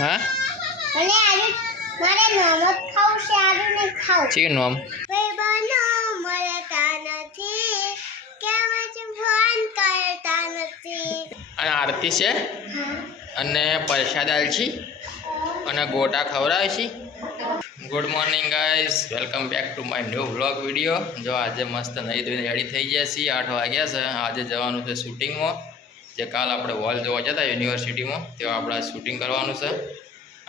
હા અને આજે મારે નમક ખાવ છે આરું ને ખાવ ચી નોમ ભાઈ બનો મળતા નથી કેમ જ ફોન કરતા નથી અને આરતી છે અને પ્રસાદ આલછી અને ગોટા ખવડાવે છે. Good morning guys, welcome back to my new vlog video. જો આજે મસ્ત નહીં ધોઈને રેડી થઈ ગયા છીએ. 8 વાગ્યા છે. આજે જવાનું છે શૂટિંગમાં. જે કાલ આપણે હોલ જોવા જતા યુનિવર્સિટીમાં, તેઓ આપણે શૂટિંગ કરવાનું છે.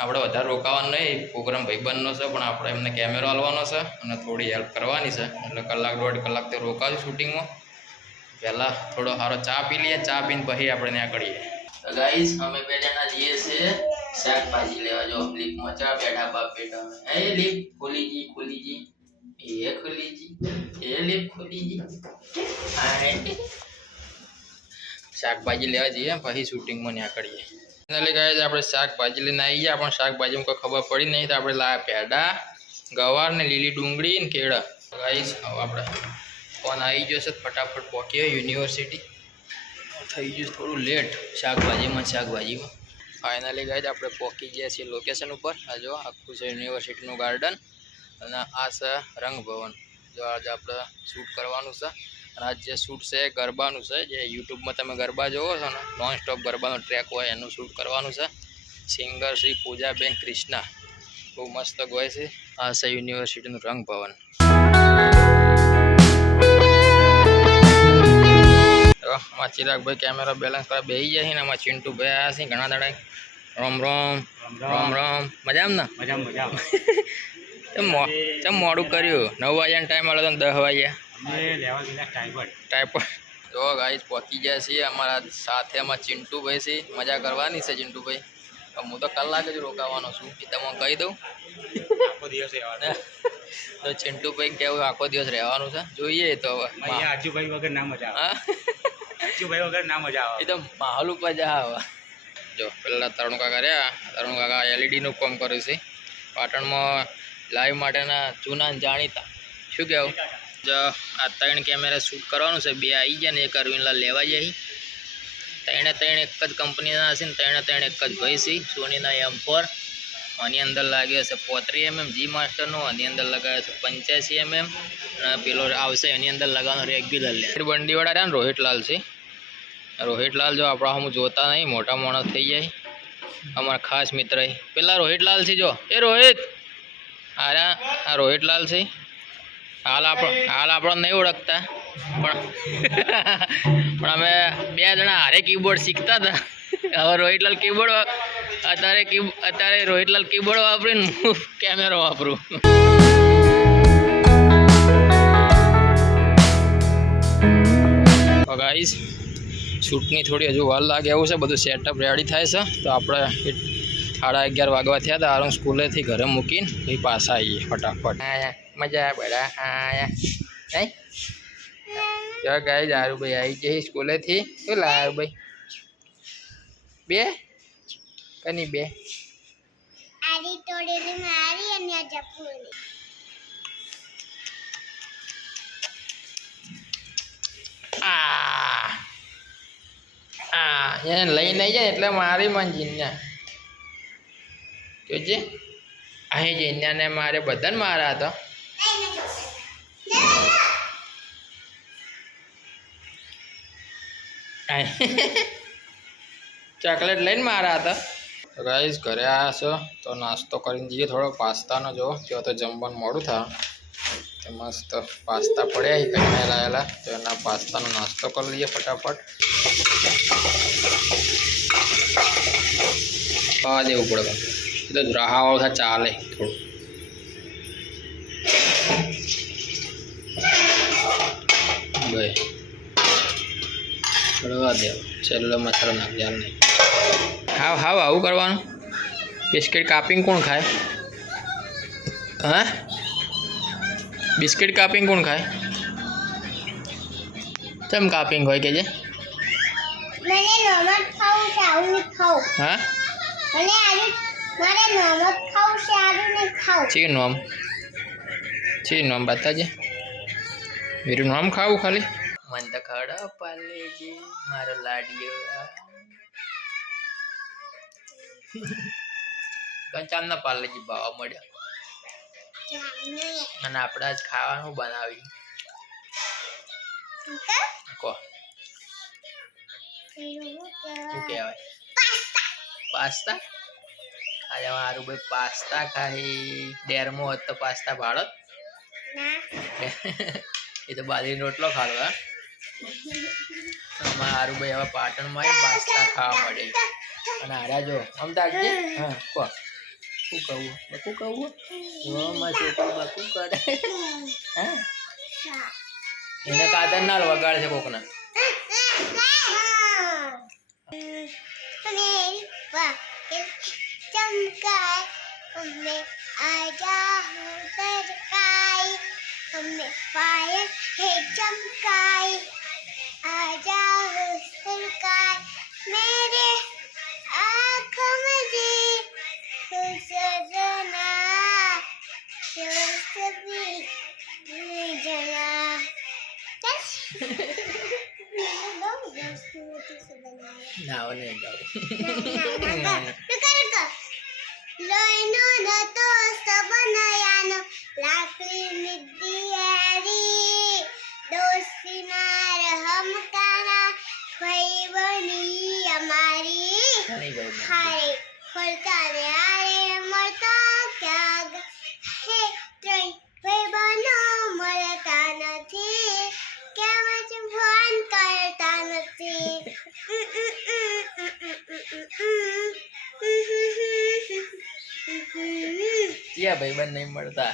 આપણે વધારે રોકાવાનું નહીં, પ્રોગ્રામ ભાઈબંધનો છે, પણ આપણે એમને કેમેરો આલવાનો છે અને થોડી હેલ્પ કરવાની છે. એટલે કલાક દોઢ કલાક તો રોકાશું શૂટિંગમાં. પહેલાં થોડો સારો ચા પી લઈએ, ચા પીને પછી આપણે ત્યાં કરીએ. તો ગાઈસ, અમે બે જણા જઈએ છીએ શાકભાજી લેવા. જો લીપમાં ચા બેઠા બાપ બેઠા. એ લીપ ખોલીજી એ ખોલીજી એ લીપ ખોલીજી. શાકભાજી લેવા જઈએ પછી શૂટિંગમાં ત્યાં કરીએ. એટલે ગાઈસ, આપણે શાકભાજી લઈને આવી ગયા, પણ શાકભાજીમાં કોઈ ખબર પડી નહીં, તો આપણે લાવ્યા પેડા, ગવાર ને લીલી ડુંગળી ને કેળા. ગાઈસ, હવે આપણે ફોન આવી ગયો છે, ફટાફટ પહોંચીએ યુનિવર્સિટી. થઈ ગયું થોડું લેટ શાકભાજીમાં. ફાઇનલી ગાઈસ, આપણે પહોંચી ગયા છીએ લોકેશન ઉપર. આ જો આખું છે યુનિવર્સિટીનું ગાર્ડન, અને આ છે રંગભવન. જો આજે આપણે શૂટ કરવાનું છે. અને આ જે શૂટ છે એ ગરબાનું છે. જે યુટ્યુબમાં તમે ગરબા જોવો છો ને, નોન સ્ટોપ ગરબાનો ટ્રેક હોય, એનું શૂટ કરવાનું છે. સિંગર શ્રી પૂજાબેન કૃષ્ણા, બહુ મસ્ત ગોય છે. આ છે યુનિવર્સિટીનું રંગભવન. આમાં ચિરાગભાઈ કેમેરા બેલેન્સ કરવા બેસી જાય છે ને, આમાં ચિંટુભાઈ આવ્યા છે ઘણા દાડા. રામ રામ રામ રામ. મજામાં ને? ચમ મોડું કર્યું? 9 વાગ્યાનો ટાઈમ આવ્યો તો 10 વાગ્યા ટાઈપોઈડ. જો ગાઈસ, પહોંચી ગયા છીએ. અમારા સાથે આમાં ચિંટુભાઈ છે. મજા કરવાની છે ચિંટુભાઈ. હું તો કલાક જ રોકાવાનો છું, એ તમને કહી દઉં. તો ચિંટુભાઈ કેવું આખો દિવસ રહેવાનું છે, જોઈએ. તો આજુભાઈ વગર ના મજા આવે. આજુભાઈ વગર ના મજા આવે. એ તો માહોલ ઉપર જ આવે. જો પેલા તરુણ કાકા રહ્યા. તરુણ કાકા એલઈડીનું કામ કર્યું છે પાટણમાં, લાઈવ માટેના જૂના જાણીતા. શું કહેવું? જો આ 3 કેમેરા શૂટ કરવાનું છે. 2 આવી ગયા ને એક અરવિંદલાલ લેવા જાય. 3 એક જ કંપનીના હશે ને 3 એક જ ભાઈ છે. સોનીના M4. આની અંદર લાગ્યો છે 35mm જી માસ્ટરનો. આની અંદર લગાવ્યો છે 85mm. અને પેલો આવશે એની અંદર લગાવવાનો રેગ્યુલર લે. બંડીવાળા રહ્યા ને રોહિતલાલ છે. રોહિતલાલ જો આપણા હું જોતા નહીં, મોટા માણસ થઈ જાય. અમારા ખાસ મિત્ર પેલા રોહિતલાલ છે. જો એ રોહિત, આ રોહિતલાલ છે. હાલ આપણો નહીં ઓળખતા, પણ અમે 2 જણા હારે કીબોર્ડ શીખતા હતા. હવે રોહિતલાલ કીબોર્ડ અત્યારે રોહિતલાલ કીબોર્ડ વાપરીને હું કેમેરો વાપરું. ગાઈસ, શૂટની થોડી હજુ વાર લાગે એવું છે. બધું સેટઅપ રેડી થાય છે. તો આપણે 11:30 વાગવા થયા હતા. આરું સ્કૂલેથી ઘરે મૂકીને પછી પાછા આવીએ ફટાફટ. મજા બધા આયા. જો ગાઈસ, આરુભાઈ આવી જઈ સ્કૂલેથી. શું લાવ્યા ભાઈ? 2 કની 2 આરી તોડેલી મારી અને જપુની. એને લઈને આવી જાય એટલે મારી મંજીને જોજે. અહીં જઈને મારે બધાને મારા હતા. ચોકલેટ લઈને મારા હતા. તો ગાઈસ, ઘરે આવ્યા છો તો નાસ્તો કરીને જઈએ થોડો પાસ્તાનો. જો ત્યાં તો જમવાનું મોડું થાય. તો મસ્ત પાસ્તા પડ્યા કઈ લાયેલા, તો એના પાસ્તાનો નાસ્તો કરી લઈએ ફટાફટ. ખાવા દેવું પડે એ તો રાહાવાળું થાય, ચાલે થોડું. ભાઈ પડવા દેવું, છેલ્લો મસાલો નાખી ચાલ નહીં. હાવ આવું કરવાનું. બિસ્કિટ કાપીને કોણ ખાય? હા, બિસ્કિટ કાપીને કોણ ખાય? કેમ કાપીને હોય કે જે? મને નમક ખાવ છે આવું ને ખાવ. હા, મને આજે મારે નમક ખાવ છે આરું ને ખાવ. ચી નામ બતાજે. મેરું નામ ખાવું ખાલી? મન તો ખડા પાલેજી મારો લાડિયો. કંચામના પાર્લેજી ભાવા મળ્યા અને આપણે આજ ખાવાનું બનાવી કો શું કહેવાય પાસ્તા આજે મારું ભાઈ પાસ્તા ખાઈ ડેરમો હોત તો પાસ્તા ભાડત એ તો બાજરીનો રોટલો ખાડો મારું ભાઈ હવે પાટણમાં પાસ્તા ખાવા મળે અને હારા જો અમદાવાદ હા કો શું કહું બકું કહું છોકરું બકું કરે હા એને કાતર ના વગાડ છે કોકના चमकाए हमें आजा सरकाए हमें फायर है चमकाए आजा सरकाए मेरे आँखों में जी सजना सभी जना ના નહીં ગાવ લોહીનો નતો સબનયાનો લાકડીની દિયારી દોસ્તીના રહમ કાના ભાઈ બની અમારી હારે ખોલતા રે આરે મળતા ક્યાં હે ત્રણ ભાઈ બનો મળતા નથી કેમ જ ફોન કરતા નથી ક્યાં ભાઈબંધ નહીં મળતા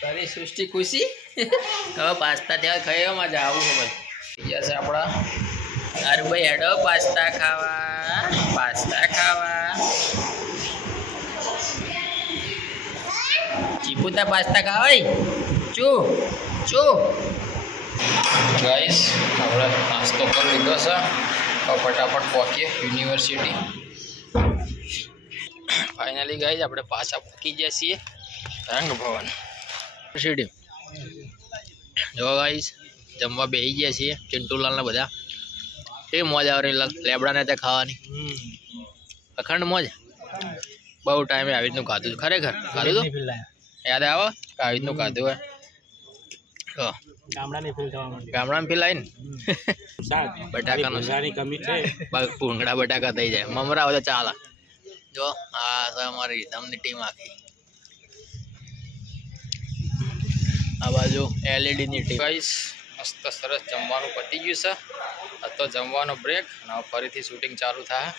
તારી સૃષ્ટિ ખુશી હવે પાસ્તા ત્યાં ખાયો મજા આવું છે ભાઈ યસ આપણા તારું ભાઈ હેડો પાસ્તા ખાવા ચીપુતા પાસ્તા ખાવાય ચૂ ગાઈસ આપણે નાસ્તો કરી લીધો છે હવે ફટાફટ પહોંચીએ યુનિવર્સિટી ફાઇનલી ગાઈસ આપણે પાછા પહોંચી ગયા છીએ રંગ ભવન યુનિવર્સિટી જો ગાઈસ જમવા બેસી ગયા છીએ ચિંટુલાલને બધા એ મોજ આવે લેબડાને ત્યાં ખાવાની અખંડ મોજ બહુ ટાઈમે આવી રીતનું ખાધું છે ખરેખર ખાધું તો યાદ આવે આવી રીતનું ખાધું હોય ગામડાની ફીલ આવી ને બટાકાનું ભૂંગળા બટાકા થઈ જાય મમરા હોય તો ચાલે જો આ છે અમારી રીધમની ટીમ આખી આ બાજુ એલઈડીની ટીમ ગાઈસ મસ્ત સરસ જમવાનું પતી ગયું છે આ તો જમવાનો બ્રેક અને ફરીથી શૂટિંગ ચાલુ થાય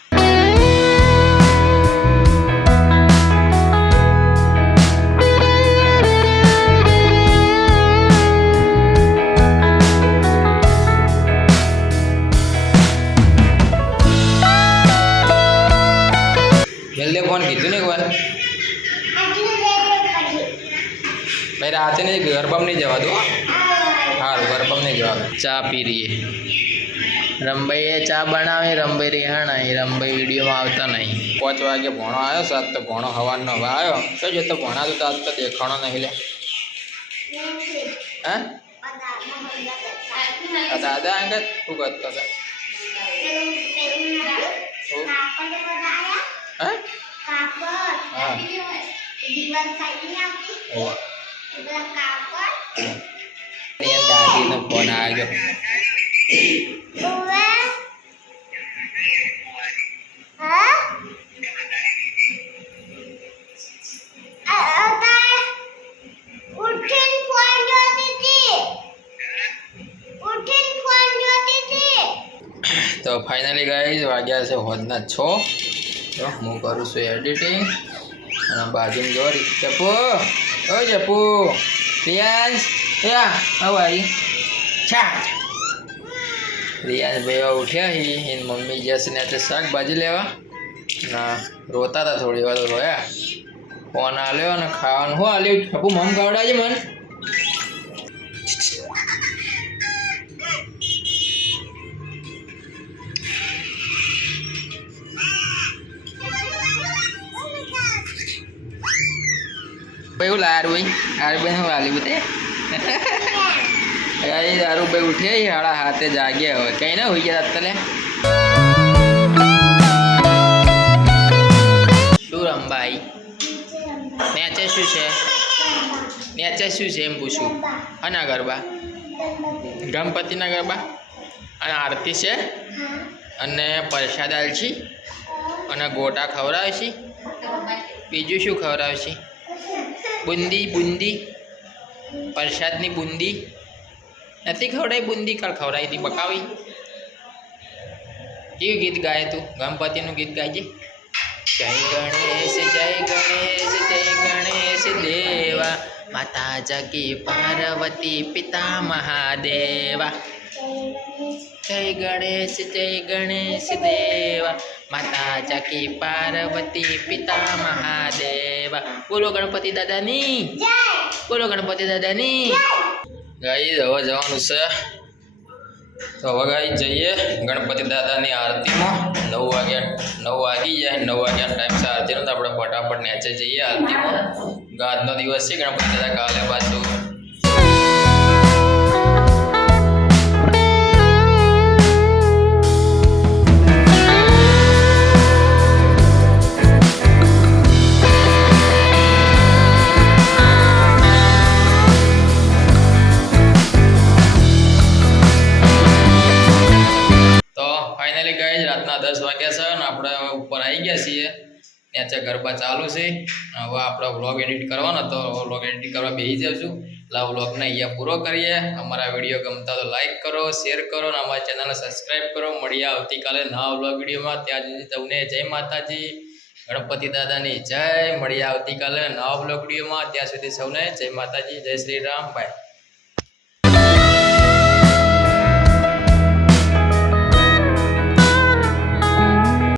જલ્દી ફોન કીધું ને એક વાર ભાઈ રાતે નહીં ગરબામાં નહીં જવા દો સારું ગરબામાં નહીં જવા ચા પી રહીએ રંભાઈએ ચા બનાવી રંભાઈ રિહાણાઈ રંભાઈ વિડીયોમાં આવતા નહીં 5 વાગે ભણો આવ્યો સાત તો ભણો હવાનો હવે આવ્યો તો જો તો ભણાતું તો આજ તો દેખાણો નહીં લે હા દાદા આગળ શું કરતો હતા દાદીનો ફોન આવ્યો તો ફાઇનલી ગાઈઝ વાગ્યા છે હોદના 6 તો હું કરું છું એડિટિંગ અને બાજુમાં જો જપુ ઓ જપુ રિયાઝ હવારી છા રિયાઝ ભાઈ ઉઠ્યા એની મમ્મી જશે ને શાકભાજી લેવા ના રોતા હતા થોડી વાર રોયા ફોન આલ્યો અને ખાવાનું શું આલ્યું જપુ મમ ખવડાવજે મને એવું લારું ભાઈ હું આલી બધે દારૂ ભાઈ ઉઠે હાડા હાથે જાગ્યા હોય કઈ ના હોઈ ગયા તલે અંબાઈ. નેચે શું છે? નેચે શું છે એમ પૂછું. આના ગરબા ગણપતિના ગરબા અને આરતી છે અને પ્રસાદ આલશી અને ગોટા ખવડાવશી. બીજું શું ખવડાવશી? બુંદી બુંદી પ્રસાદની બુંદી નથી ખવડાવી. બુંદી કાલ ખવડાવી હતી બકાવી. કેવું ગીત ગાય તું? ગણપતિનું ગીત ગાયજે. જય ગણેશ જય ગણેશ જય ગણેશ દેવા માતા જગી પાર્વતી પિતા મહાદેવા. જય ગણેશ દેવા માતા જગી પાર્વતી પિતા મહાદેવા. બોલો ગણપતિ દાદાની. બોલો ગણપતિ દાદાની. ગાઈસ હવે જવાનું છે તો હવે ગાઈસ જઈએ ગણપતિ દાદાની આરતીમાં. 9 વાગી જાય. 9 વાગ્યાનો ટાઈમ છે આરતીનો. તો આપણે ફટાફટ નેચે જઈએ આરતીમાં. આજનો દિવસ છે ગણપતિ દાદા કાલે પાછું. ફાઇનલી ગાઈસ રાતના 10 વાગ્યા છે અને આપણે હવે ઉપર આવી ગયા છીએ. ત્યાં ગરબા ચાલુ છે. હવે આપણે વ્લોગ એડિટ કરવાનો તો વ્લોગ એડિટ કરવા બેસી જઈશું. એટલે વ્લોગને અહીંયા પૂરો કરીએ. અમારા વિડીયો ગમતા તો લાઈક કરો, શેર કરો અને અમારી ચેનલને સબસ્ક્રાઈબ કરો. મળીએ આવતીકાલે નવા વ્લોગ વિડીયોમાં. ત્યાં સુધી તમને જય માતાજી, ગણપતિ દાદાની જય. મળીએ આવતીકાલે નવા વ્લોગ વિડીયોમાં. ત્યાં સુધી સૌને જય માતાજી, જય શ્રી રામ. બાય.